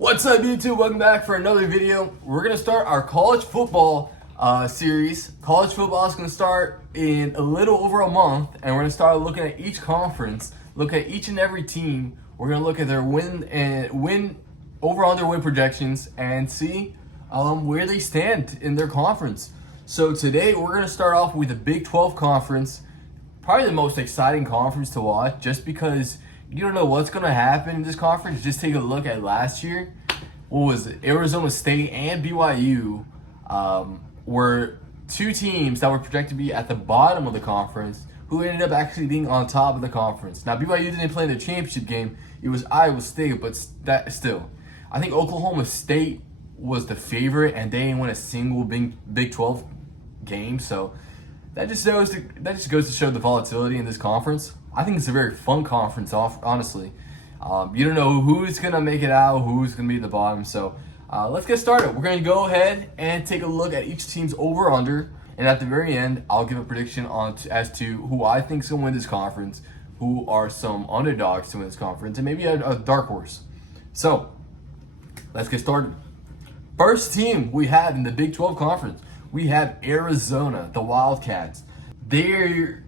What's up, YouTube? Welcome back for another video. We're going to start our college football series. College football is going to start in a little over a month, and we're going to start looking at each conference, look at each and every team. We're going to look at their win over under win projections and see where they stand in their conference. So today we're going to start off with the Big 12 conference, probably the most exciting conference to watch, just because you don't know what's going to happen in this conference. Just take a look at last year. What was it? Arizona State and BYU were two teams that were projected to be at the bottom of the conference who ended up actually being on top of the conference. Now, BYU didn't play in the championship game. It was Iowa State, but still. I think Oklahoma State was the favorite, and they didn't win a single Big 12 game. So that just goes to show the volatility in this conference. I think it's a very fun conference, honestly. You don't know who's going to make it out, who's going to be at the bottom. So let's get started. We're going to go ahead and take a look at each team's over-under. And at the very end, I'll give a prediction as to who I think is going to win this conference, who are some underdogs to win this conference, and maybe a dark horse. So let's get started. First team we have in the Big 12 conference, we have Arizona, the Wildcats. They're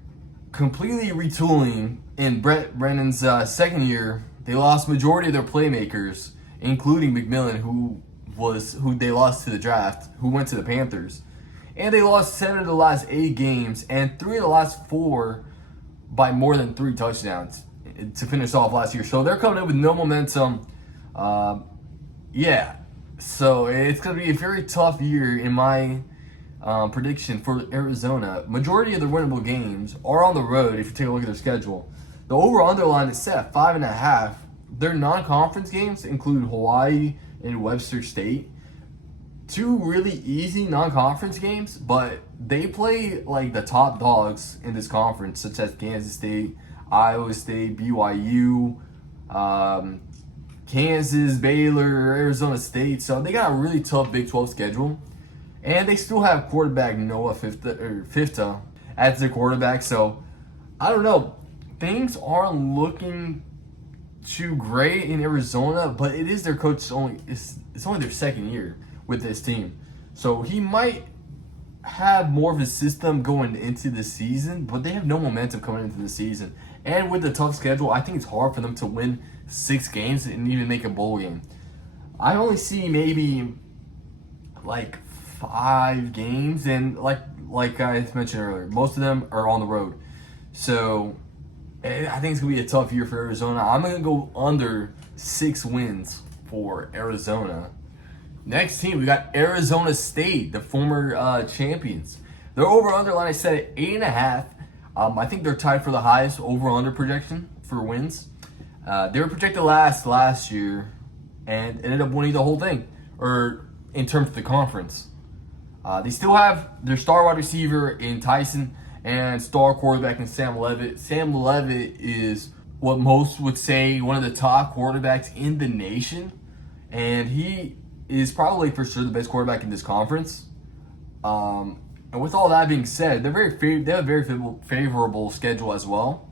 completely retooling in Brett Brennan's second year. They lost majority of their playmakers, including McMillan, who they lost to the draft, who went to the Panthers. And they lost 7 of the last 8 games and 3 of the last 4 by more than 3 touchdowns to finish off last year. So they're coming in with no momentum. So it's going to be a very tough year in my prediction for Arizona. Majority of their winnable games are on the road if you take a look at their schedule. The over-under line is set at 5.5. Their non-conference games include Hawaii and Webster State. 2 really easy non-conference games, but they play like the top dogs in this conference, such as Kansas State, Iowa State, BYU, Kansas, Baylor, Arizona State. So they got a really tough Big 12 schedule. And they still have quarterback Noah Fifta as their quarterback. So I don't know. Things aren't looking too great in Arizona, but it is their coach it's only their second year with this team. So he might have more of a system going into the season, but they have no momentum coming into the season. And with the tough schedule, I think it's hard for them to win 6 games and even make a bowl game. I only see maybe like 5 games, and like I mentioned earlier, most of them are on the road. So I think it's going to be a tough year for Arizona. I'm going to go under 6 wins for Arizona. Next team, we got Arizona State, the former champions. Their over-under line is set at 8.5. I think they're tied for the highest over-under projection for wins. They were projected last year and ended up winning the whole thing, or in terms of the conference. They still have their star wide receiver in Tyson and star quarterback in Sam Levitt. Sam Levitt is what most would say one of the top quarterbacks in the nation, and he is probably for sure the best quarterback in this conference. And with all that being said, they have a very favorable schedule as well.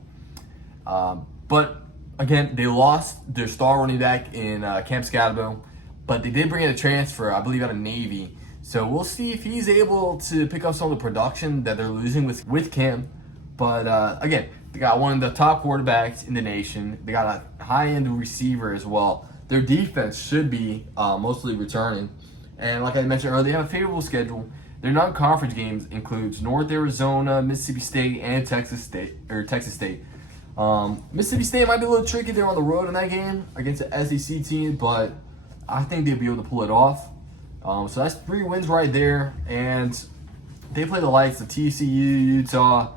But again, they lost their star running back in Cam Scatterbo, but they did bring in a transfer, I believe, out of Navy. So we'll see if he's able to pick up some of the production that they're losing with Cam. But again, they got one of the top quarterbacks in the nation. They got a high-end receiver as well. Their defense should be mostly returning. And like I mentioned earlier, they have a favorable schedule. Their non-conference games includes North Arizona, Mississippi State, and Texas State. Mississippi State might be a little tricky. They're on the road in that game against the SEC team, but I think they'll be able to pull it off. So that's 3 wins right there, and they play the likes of TCU, Utah,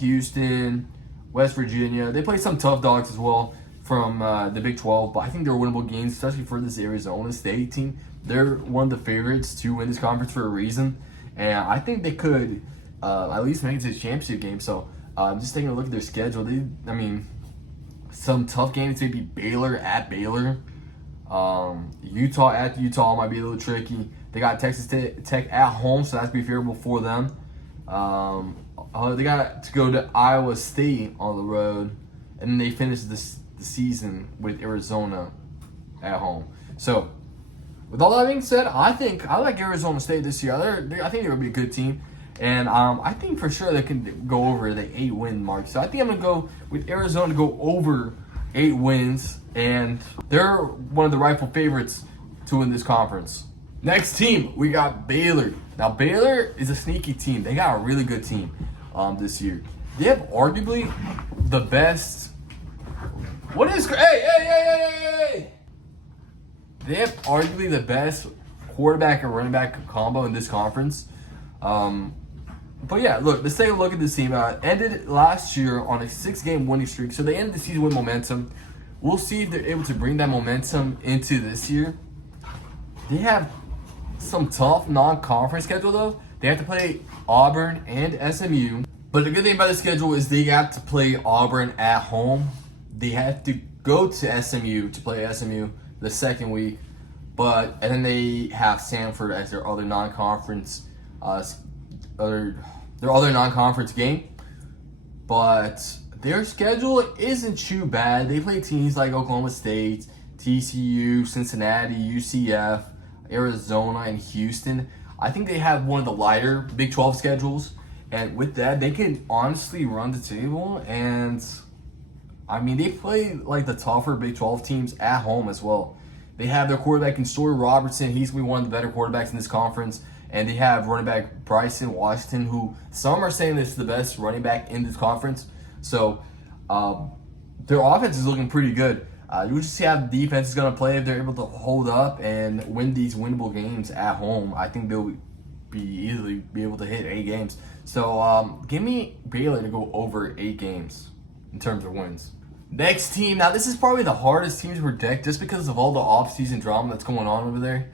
Houston, West Virginia. They play some tough dogs as well from the Big 12, but I think they're winnable games, especially for this Arizona State team. They're one of the favorites to win this conference for a reason, and I think they could at least make it to the championship game. So just taking a look at their schedule, some tough games, maybe Baylor at Baylor. Utah at Utah might be a little tricky. They got Texas Tech at home, so that's be favorable for them. They got to go to Iowa State on the road, and then they finish the season with Arizona at home. So, with all that being said, I like Arizona State this year. I think they're gonna be a good team, and I think for sure they can go over the 8-win mark. So I think I'm gonna go with Arizona to go over 8 wins, and they're one of the rightful favorites to win this conference. Next team, we got Baylor. Now Baylor is a sneaky team. They got a really good team this year. They have arguably the best. What is? Hey! They have arguably the best quarterback and running back combo in this conference. But yeah, look, let's take a look at this team. Ended last year on a 6-game winning streak, so they ended the season with momentum. We'll see if they're able to bring that momentum into this year. They have some tough non-conference schedule though. They have to play Auburn and SMU. But the good thing about the schedule is they got to play Auburn at home. They have to go to SMU to play SMU the second week, and then they have Stanford as their other non-conference, their other non-conference game. But their schedule isn't too bad. They play teams like Oklahoma State, TCU, Cincinnati, UCF, Arizona, and Houston. I think they have one of the lighter Big 12 schedules, and with that, they can honestly run the table. And I mean, they play like the tougher Big 12 teams at home as well. They have their quarterback in Story Robertson. He's going to be one of the better quarterbacks in this conference. And they have running back Bryson Washington, who some are saying this is the best running back in this conference. So their offense is looking pretty good. You just see how the defense is going to play if they're able to hold up and win these winnable games at home. I think they'll easily be able to hit 8 games. So give me Baylor to go over 8 games in terms of wins. Next team. Now, this is probably the hardest team to predict just because of all the offseason drama that's going on over there.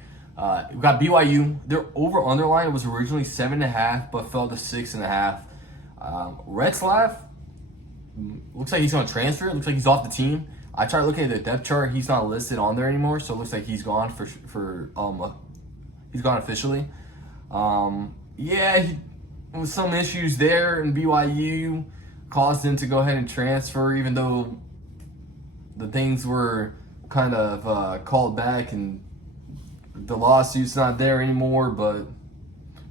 We've got BYU. Their over-under line was originally 7.5, but fell to 6.5. Retzlaff looks like he's going to transfer. Looks like he's off the team. I tried looking at the depth chart. He's not listed on there anymore, so it looks like he's gone he's gone officially. With some issues there in BYU caused him to go ahead and transfer, even though the things were kind of called back and the lawsuit's not there anymore. But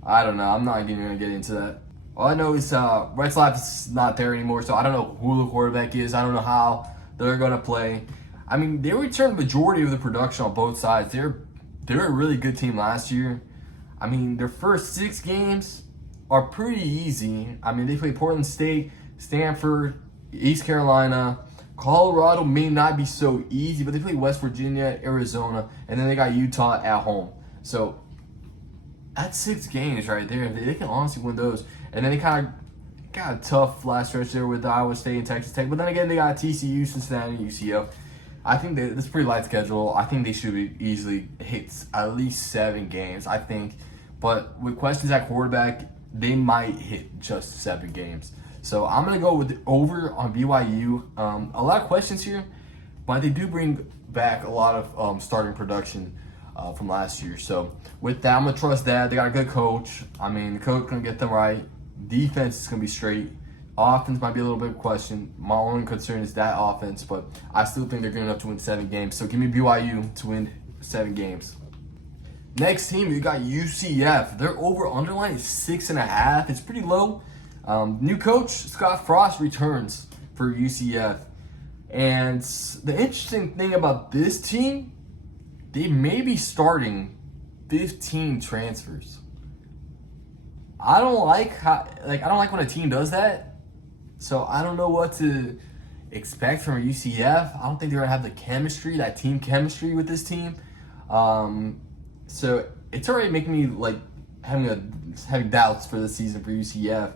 I don't know. I'm not even going to get into that. All I know is Retzlaff is not there anymore, so I don't know who the quarterback is. I don't know how they're going to play. I mean, they returned the majority of the production on both sides. They're a really good team last year. I mean, their first 6 games are pretty easy. I mean, they play Portland State, Stanford, East Carolina. Colorado may not be so easy, but they play West Virginia, Arizona, and then they got Utah at home. So that's 6 games right there. They can honestly win those. And then they kind of got a tough last stretch there with Iowa State and Texas Tech. But then again, they got TCU, Cincinnati, UCF. I think that's a pretty light schedule. I think they should be easily hit at least 7 games, I think. But with questions at quarterback, they might hit just 7 games. So I'm going to go with the over on BYU. A lot of questions here, but they do bring back a lot of starting production from last year. So with that, I'm going to trust that. They got a good coach. I mean, the coach going to get them right. Defense is going to be straight. Offense might be a little bit of a question. My only concern is that offense, but I still think they're good enough to win 7 games. So give me BYU to win 7 games. Next team, you got UCF. Their over-under line is 6.5. It's pretty low. New coach, Scott Frost, returns for UCF. And the interesting thing about this team, they may be starting 15 transfers. I don't like when a team does that. So I don't know what to expect from UCF. I don't think they're gonna have the chemistry, that team chemistry with this team. So it's already making me like having doubts for this season for UCF.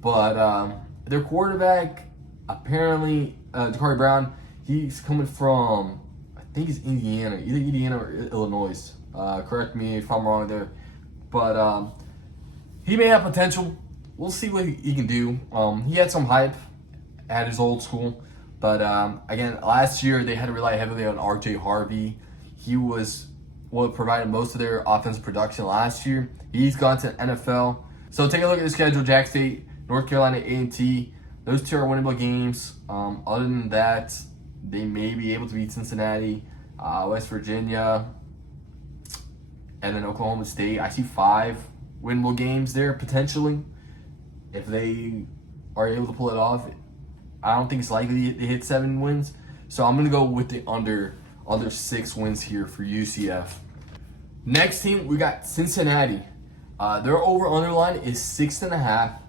But their quarterback, apparently, Ja'Cory Brown, he's coming from, I think it's Indiana, either Indiana or Illinois. Correct me if I'm wrong there. But he may have potential. We'll see what he can do. He had some hype at his old school. But again, last year they had to rely heavily on R.J. Harvey. He was what provided most of their offensive production last year. He's gone to the NFL. So take a look at the schedule. Jack State, North Carolina A&T. Those 2 are winnable games. Other than that, they may be able to beat Cincinnati. West Virginia, and then Oklahoma State. I see 5 winnable games there potentially if they are able to pull it off. I don't think it's likely to hit 7 wins, so I'm gonna go with the under 6 wins here for UCF. Next team, we got Cincinnati. Their over-under line is 6.5.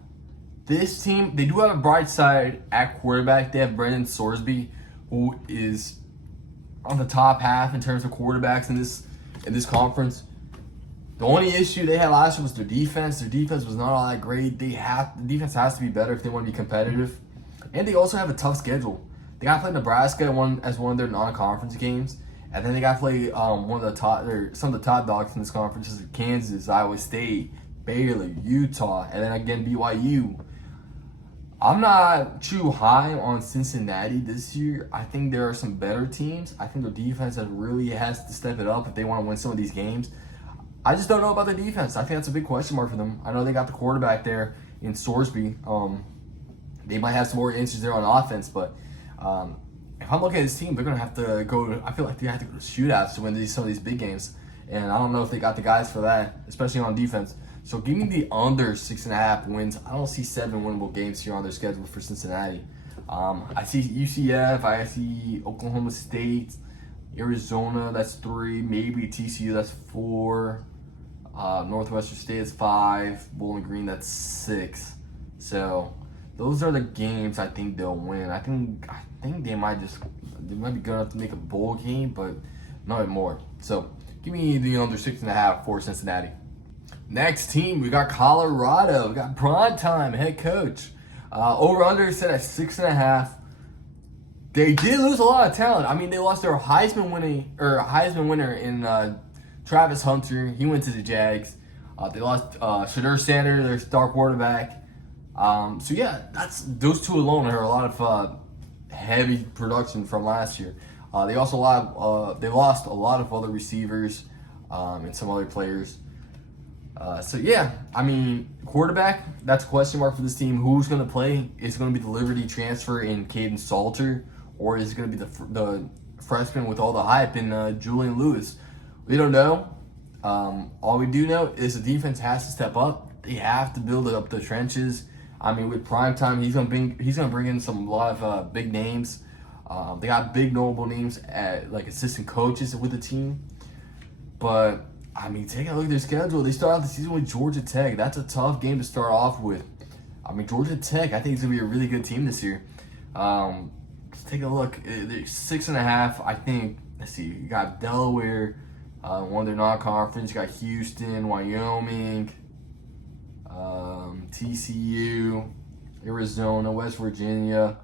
This team, they do have a bright side at quarterback. They have Brendan Sorsby, who is on the top half in terms of quarterbacks in this conference. The only issue they had last year was their defense. Their defense was not all that great. The defense has to be better if they want to be competitive. And they also have a tough schedule. They got to play Nebraska as one of their non-conference games. And then they got to play some of the top dogs in this conference, is Kansas, Iowa State, Baylor, Utah, and then again BYU. I'm not too high on Cincinnati this year. I think there are some better teams. I think their defense really has to step it up if they want to win some of these games. I just don't know about the defense. I think that's a big question mark for them. I know they got the quarterback there in Sorsby. They might have some more inches there on offense, but if I'm looking at this team, they're going to have to go. I feel like they have to go to shootouts to win some of these big games. And I don't know if they got the guys for that, especially on defense. So give me the under 6.5 wins. I don't see 7 winnable games here on their schedule for Cincinnati. I see UCF. I see Oklahoma State, Arizona. That's 3. Maybe TCU. That's 4. Northwestern State is 5. Bowling Green. That's 6. So those are the games I think they'll win. I think they might be good enough to make a bowl game, but not more. So give me the under 6.5 for Cincinnati. Next team, we got Colorado. We got Primetime head coach. Over under set at 6.5. They did lose a lot of talent. I mean, they lost their Heisman winner in Travis Hunter. He went to the Jags. They lost Shedeur Sanders, their star quarterback. So yeah, those two alone are a lot of heavy production from last year. They lost a lot of other receivers and some other players. So yeah, I mean, quarterback, that's a question mark for this team. Who's going to play? Is it going to be the Liberty transfer in Caden Salter, or is it going to be the freshman with all the hype in Julian Lewis? We don't know. All we do know is the defense has to step up. They have to build up the trenches. I mean, with Primetime, he's gonna bring in a lot of big names. They got big notable names like assistant coaches with the team. But I mean, take a look at their schedule. They start out the season with Georgia Tech. That's a tough game to start off with. I mean, Georgia Tech, I think it's gonna be a really good team this year. Let's take a look. 6.5. I think. Let's see. You got Delaware, one of their non-conference. You got Houston, Wyoming, TCU, Arizona, West Virginia.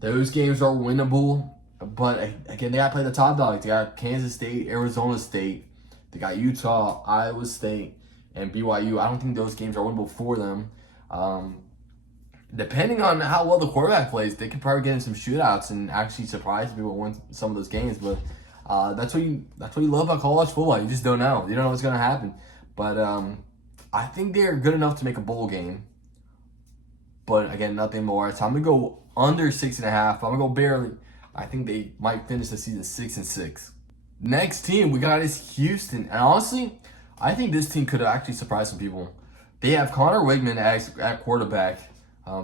Those games are winnable, but again, they got to play the top dogs. They got Kansas State, Arizona State. They got Utah, Iowa State, and BYU. I don't think those games are winnable for them. Depending on how well the quarterback plays, they could probably get in some shootouts and actually surprise people and win some of those games. But that's what you love about college football. You just don't know. You don't know what's going to happen. But I think they are good enough to make a bowl game. But again, nothing more. So I'm gonna go under 6.5. I'm gonna go barely. I think they might finish the season 6-6. Next team we got is Houston, and honestly, I think this team could actually surprise some people. They have Connor Wigman at quarterback,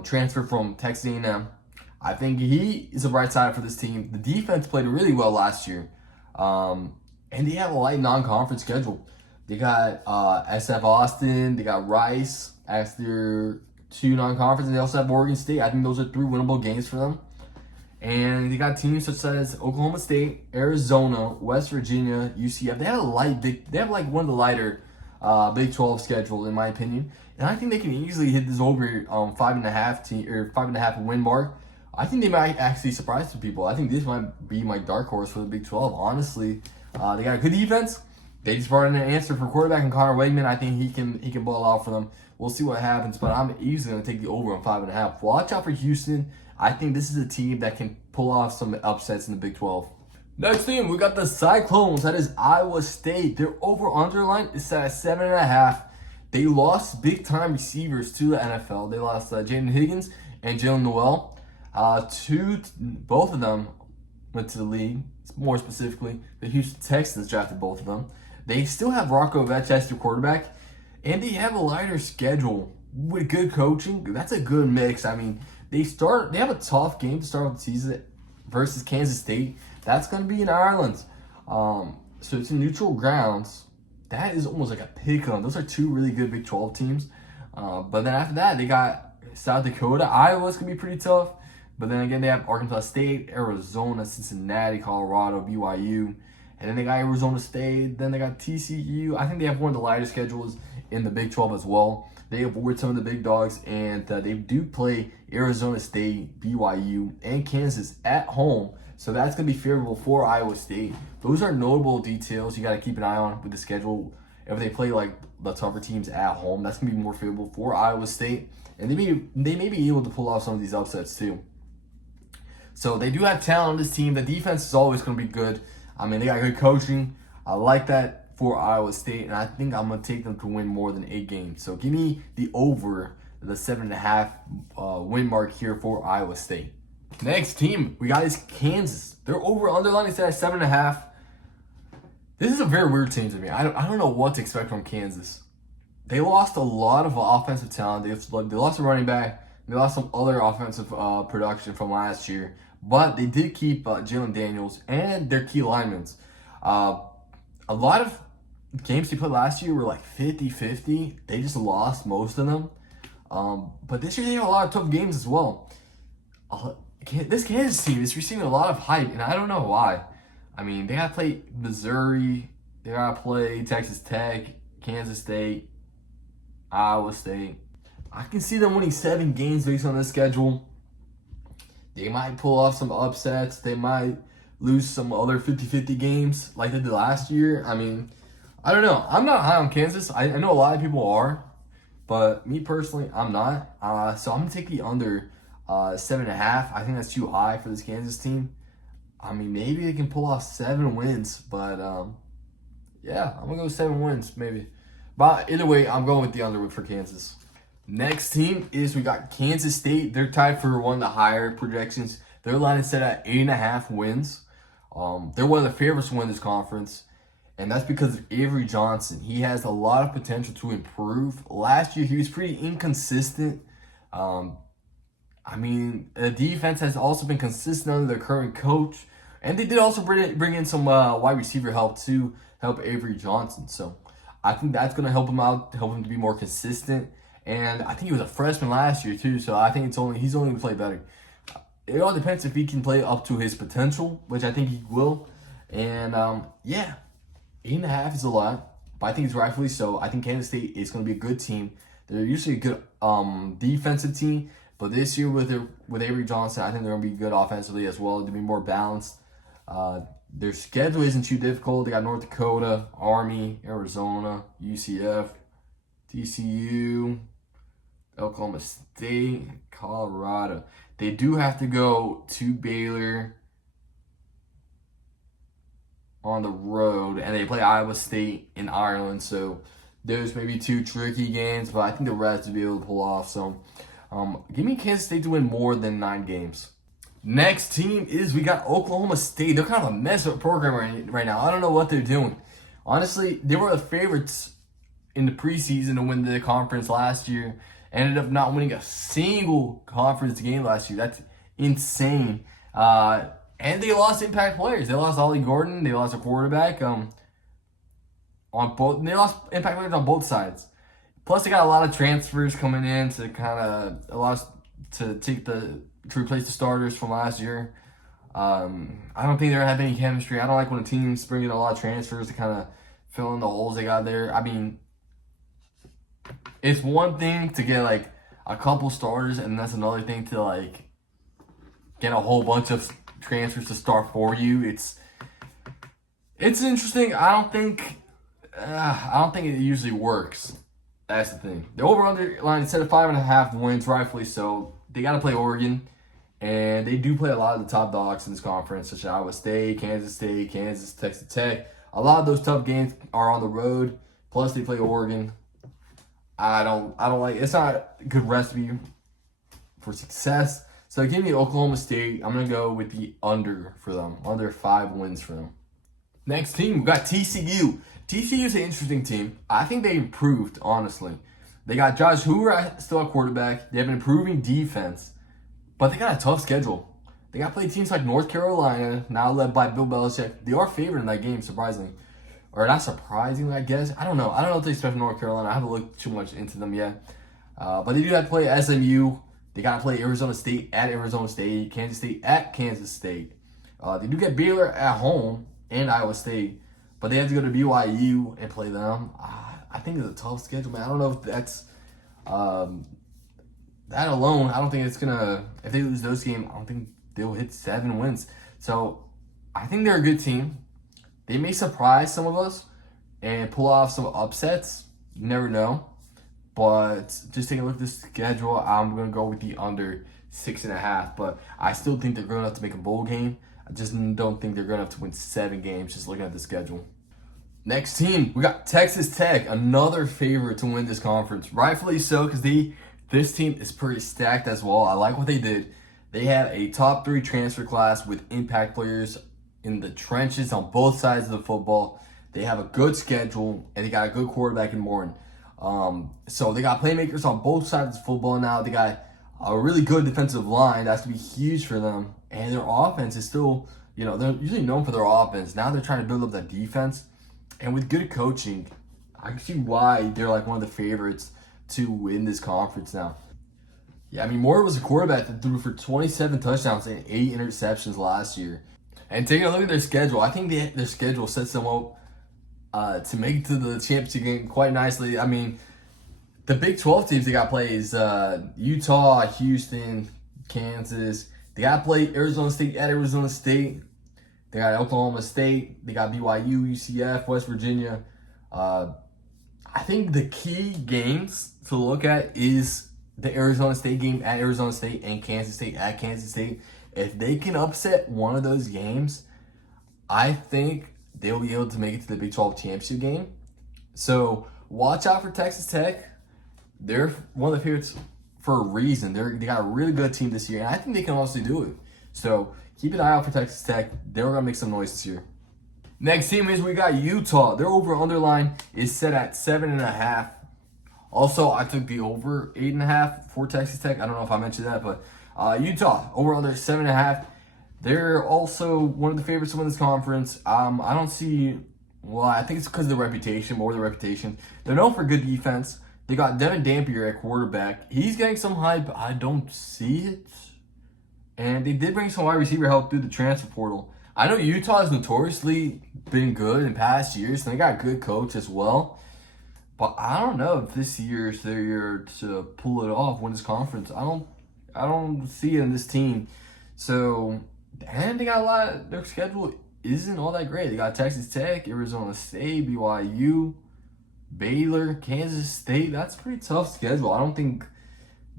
transferred from Texas A&M. I think he is a bright side for this team. The defense played really well last year, and they have a light non-conference schedule. They got SF Austin, they got Rice as their 2 non-conference, and they also have Oregon State. I think those are 3 winnable games for them. And they got teams such as Oklahoma State, Arizona, West Virginia, UCF. They have like one of the lighter Big 12 schedule in my opinion, and I think they can easily hit this over 5.5 win mark. I think they might actually surprise some people. I think this might be my dark horse for the Big 12. Honestly, they got a good defense. They just brought in an answer for quarterback and Connor Wigman. I think he can ball out for them. We'll see what happens, but I'm easily going to take the over on 5.5. Watch out for Houston. I think this is a team that can pull off some upsets in the Big 12. Next team, we got the Cyclones. That is Iowa State. Their over-under line is set at 7.5. They lost big-time receivers to the NFL. They lost Jaden Higgins and Jalen Noel. Both of them went to the league. More specifically, the Houston Texans drafted both of them. They still have Rocco Vetch as their quarterback, and they have a lighter schedule with good coaching. That's a good mix. I mean, they have a tough game to start with the season versus Kansas State. That's going to be in Ireland. So it's in neutral grounds. That is almost like a pick 'em. Those are two really good Big 12 teams. But then after that, they got South Dakota. Iowa's going to be pretty tough. But then again, they have Arkansas State, Arizona, Cincinnati, Colorado, BYU. And then they got Arizona State. Then they got TCU. I think they have one of the lighter schedules in the Big 12 as well. They avoid some of the big dogs. And they do play Arizona State, BYU, and Kansas at home. So that's going to be favorable for Iowa State. Those are notable details you got to keep an eye on with the schedule. If they play like the tougher teams at home, that's going to be more favorable for Iowa State. And they may be able to pull off some of these upsets too. So they do have talent on this team. The defense is always going to be good. I mean, they got good coaching. I like that for Iowa State, and I think I'm going to take them to win more than 8 games. So give me the over the 7.5 win mark here for Iowa State. Next team we got is Kansas. They're over underline is at 7.5. This is a very weird team to me. I don't know what to expect from Kansas. They lost a lot of offensive talent. They lost a running back. They lost some other offensive production from last year. But they did keep Jalen Daniels and their key linemen. A lot of games they played last year were like 50-50. They just lost most of them. But this year they have a lot of tough games as well. This Kansas team is receiving a lot of hype, and I don't know why. I mean, they got to play Missouri. They got to play Texas Tech, Kansas State, Iowa State. I can see them winning 7 games based on this schedule. They might pull off some upsets. They might lose some other 50-50 games like they did last year. I mean, I don't know. I'm not high on Kansas. I know a lot of people are, but me personally, I'm not. So I'm going to take the under 7.5. I think that's too high for this Kansas team. I mean, maybe they can pull off 7 wins, but yeah, I'm going to go 7 wins maybe. But either way, I'm going with the under for Kansas. Next team is we got Kansas State. They're tied for one of the higher projections. Their line is set at 8.5 wins. They're one of the favorites to win this conference, and that's because of Avery Johnson. He has a lot of potential to improve. Last year, he was pretty inconsistent. I mean, the defense has also been consistent under their current coach, and they did also bring in some wide receiver help to help Avery Johnson. So I think that's going to help him out, help him to be more consistent. And I think he was a freshman last year too, so I think he's only going to play better. It all depends if he can play up to his potential, which I think he will. And yeah, 8.5 is a lot, but I think it's rightfully so. I think Kansas State is going to be a good team. They're usually a good defensive team, but this year with Avery Johnson, I think they're going to be good offensively as well to be more balanced. Their schedule isn't too difficult. They got North Dakota, Army, Arizona, UCF, TCU, Oklahoma State, Colorado. They do have to go to Baylor on the road, and they play Iowa State in Ireland. So those may be 2 tricky games, but I think the rest will be able to pull off. So give me Kansas State to win more than 9 games. Next team is we got Oklahoma State. They're kind of a mess up program right now. I don't know what they're doing. Honestly, they were the favorites in the preseason to win the conference last year. Ended up not winning a single conference game last year. That's insane. And they lost impact players. They lost Ollie Gordon. They lost a quarterback. They lost impact players on both sides. Plus, they got a lot of transfers coming in to replace the starters from last year. I don't think they're gonna have any chemistry. I don't like when a team's bringing a lot of transfers to kind of fill in the holes they got there. I mean, it's one thing to get like a couple starters, and that's another thing to like get a whole bunch of transfers to start for you. It's interesting. I don't think it usually works. That's the thing. The over/under line is set at 5.5 wins, rightfully so. They got to play Oregon, and they do play a lot of the top dogs in this conference, such as Iowa State, Kansas, Texas Tech. A lot of those tough games are on the road. Plus, they play Oregon. I don't like. It's not a good recipe for success. So give me Oklahoma State. I'm going to go with the under for them. Under 5 wins for them. Next team, we got TCU. TCU is an interesting team. I think they improved, honestly. They got Josh Hoover still at quarterback. They have an improving defense. But they got a tough schedule. They got to play teams like North Carolina, now led by Bill Belichick. They are favored in that game, surprisingly. Or not surprisingly, I guess. I don't know. I don't know if they expect North Carolina. I haven't looked too much into them yet. But they do have to play SMU. They got to play Arizona State at Arizona State. Kansas State at Kansas State. They do get Baylor at home and Iowa State. But they have to go to BYU and play them. I think it's a tough schedule, man. I don't know if that's... that alone, I don't think it's going to... If they lose those games, I don't think they'll hit 7 wins. So, I think they're a good team. They may surprise some of us and pull off some upsets. You never know. But just taking a look at the schedule, I'm going to go with the under 6.5. But I still think they're good enough to make a bowl game. I just don't think they're good enough to win 7 games just looking at the schedule. Next team, we got Texas Tech, another favorite to win this conference. Rightfully so, because this team is pretty stacked as well. I like what they did. They had a top 3 transfer class with impact players in the trenches on both sides of the football. They have a good schedule, and they got a good quarterback in Morton. So they got playmakers on both sides of football now. They got a really good defensive line. That's going to be huge for them. And their offense is still, they're usually known for their offense. Now they're trying to build up that defense. And with good coaching, I can see why they're like one of the favorites to win this conference now. Yeah, I mean, Moore was a quarterback that threw for 27 touchdowns and 8 interceptions last year. And taking a look at their schedule, I think their schedule sets them up to make it to the championship game quite nicely. I mean, the Big 12 teams they got to play is Utah, Houston, Kansas. They got to play Arizona State at Arizona State. They got Oklahoma State. They got BYU, UCF, West Virginia. I think the key games to look at is the Arizona State game at Arizona State and Kansas State at Kansas State. If they can upset one of those games, I think they'll be able to make it to the Big 12 championship game. So watch out for Texas Tech. They're one of the favorites for a reason. They got a really good team this year, and I think they can also do it. So keep an eye out for Texas Tech. They're going to make some noise this year. Next team is we got Utah. Their over-under line is set at 7.5. Also, I took the over 8.5 for Texas Tech. I don't know if I mentioned that, but Utah, over-under 7.5. They're also one of the favorites to win this conference. I don't see... Well, I think it's because of the reputation, more the reputation. They're known for good defense. They got Devin Dampier at quarterback. He's getting some hype, but I don't see it. And they did bring some wide receiver help through the transfer portal. I know Utah has notoriously been good in past years, and they got a good coach as well. But I don't know if this year's their year to pull it off, win this conference. I don't see it in this team. So, and they got a lot. Their schedule isn't all that great. They got Texas Tech, Arizona State, BYU, Baylor, Kansas State. That's a pretty tough schedule. I don't think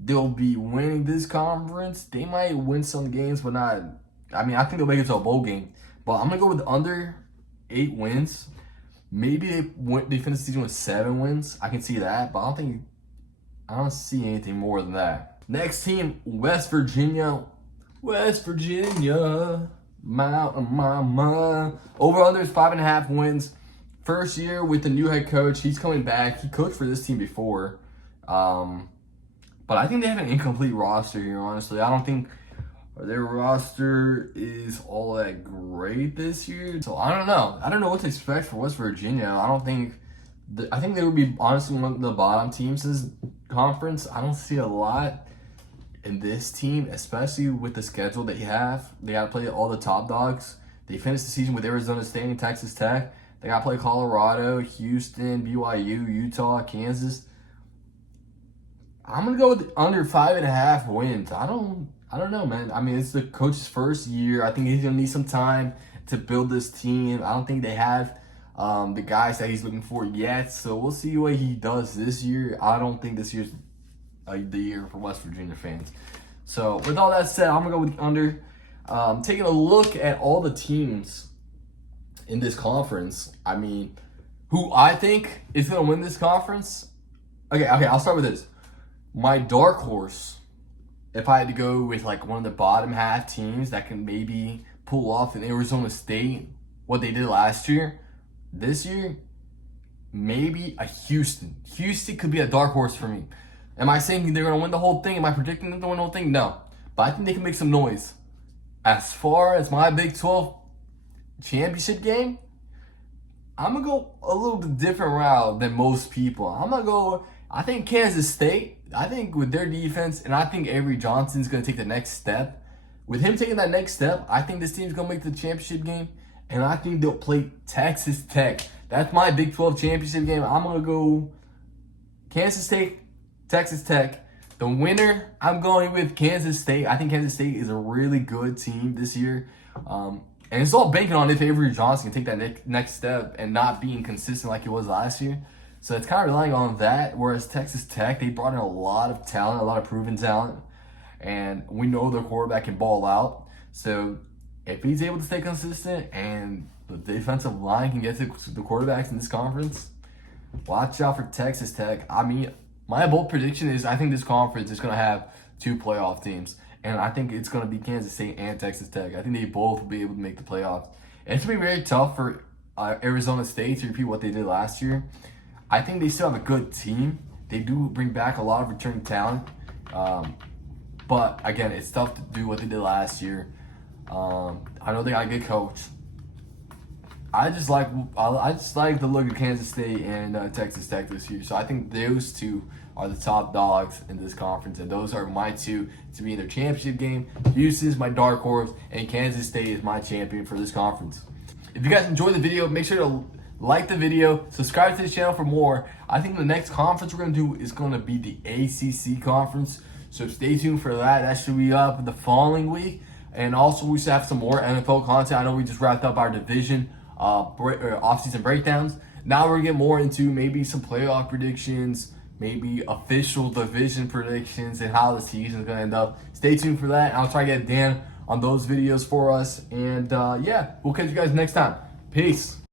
they'll be winning this conference. They might win some games, but not. I mean, I think they'll make it to a bowl game. But I'm gonna go with under 8 wins. Maybe they finish the season with 7 wins. I can see that, but I don't see anything more than that. Next team, West Virginia. West Virginia, Mountain Mama. Over under is 5.5 wins. First year with the new head coach. He's coming back. He coached for this team before. But I think they have an incomplete roster here, honestly. I don't think their roster is all that great this year. So I don't know. I don't know what to expect for West Virginia. I think they would be honestly one of the bottom teams in this conference. I don't see a lot in this team, especially with the schedule they have. They got to play all the top dogs. They finished the season with Arizona State and Texas Tech. They got to play Colorado, Houston, BYU, Utah, Kansas. I'm going to go with under 5.5 wins. I don't know, man. I mean, it's the coach's first year. I think he's going to need some time to build this team. I don't think they have the guys that he's looking for yet. So we'll see what he does this year. I don't think this year's the year for West Virginia fans. So with all that said, I'm going to go with the under. Taking a look at all the teams in this conference, I mean, who I think is going to win this conference. Okay, I'll start with this. My dark horse if I had to go with like one of the bottom half teams that can maybe pull off an Arizona State, what they did last year, this year, maybe a Houston. Houston could be a dark horse for me. Am I saying they're going to win the whole thing? Am I predicting them to win the whole thing? No. But I think they can make some noise. As far as my Big 12 championship game, I'm going to go a little bit different route than most people. I'm going to go, I think Kansas State, I think with their defense, and I think Avery Johnson's going to take the next step. With him taking that next step, I think this team's going to make the championship game, and I think they'll play Texas Tech. That's my Big 12 championship game. I'm going to go Kansas State, Texas Tech. The winner, I'm going with Kansas State. I think Kansas State is a really good team this year. And it's all banking on if Avery Johnson can take that next step and not being consistent like he was last year. So it's kind of relying on that. Whereas Texas Tech, they brought in a lot of talent, a lot of proven talent. And we know their quarterback can ball out. So if he's able to stay consistent and the defensive line can get to the quarterbacks in this conference, watch out for Texas Tech. I mean, my bold prediction is I think this conference is going to have 2 playoff teams. And I think it's going to be Kansas State and Texas Tech. I think they both will be able to make the playoffs. And it's going to be very tough for Arizona State to repeat what they did last year. I think they still have a good team. They do bring back a lot of returning talent. But, again, it's tough to do what they did last year. I know they got a good coach. I just like the look of Kansas State and Texas Tech this year. So I think those two are the top dogs in this conference, and those are my two to be in their championship game. Houston's my dark horse, and Kansas State is my champion for this conference. If you guys enjoyed the video, make sure to like the video, subscribe to the channel for more. I think the next conference we're going to do is going to be the ACC conference, so stay tuned for that. That should be up the following week. And also, we should have some more NFL content. I know we just wrapped up our division off-season breakdowns. Now we're going to get more into maybe some playoff predictions, maybe official division predictions, and how the season is going to end up. Stay tuned for that. I'll try to get Dan on those videos for us. And yeah, we'll catch you guys next time. Peace.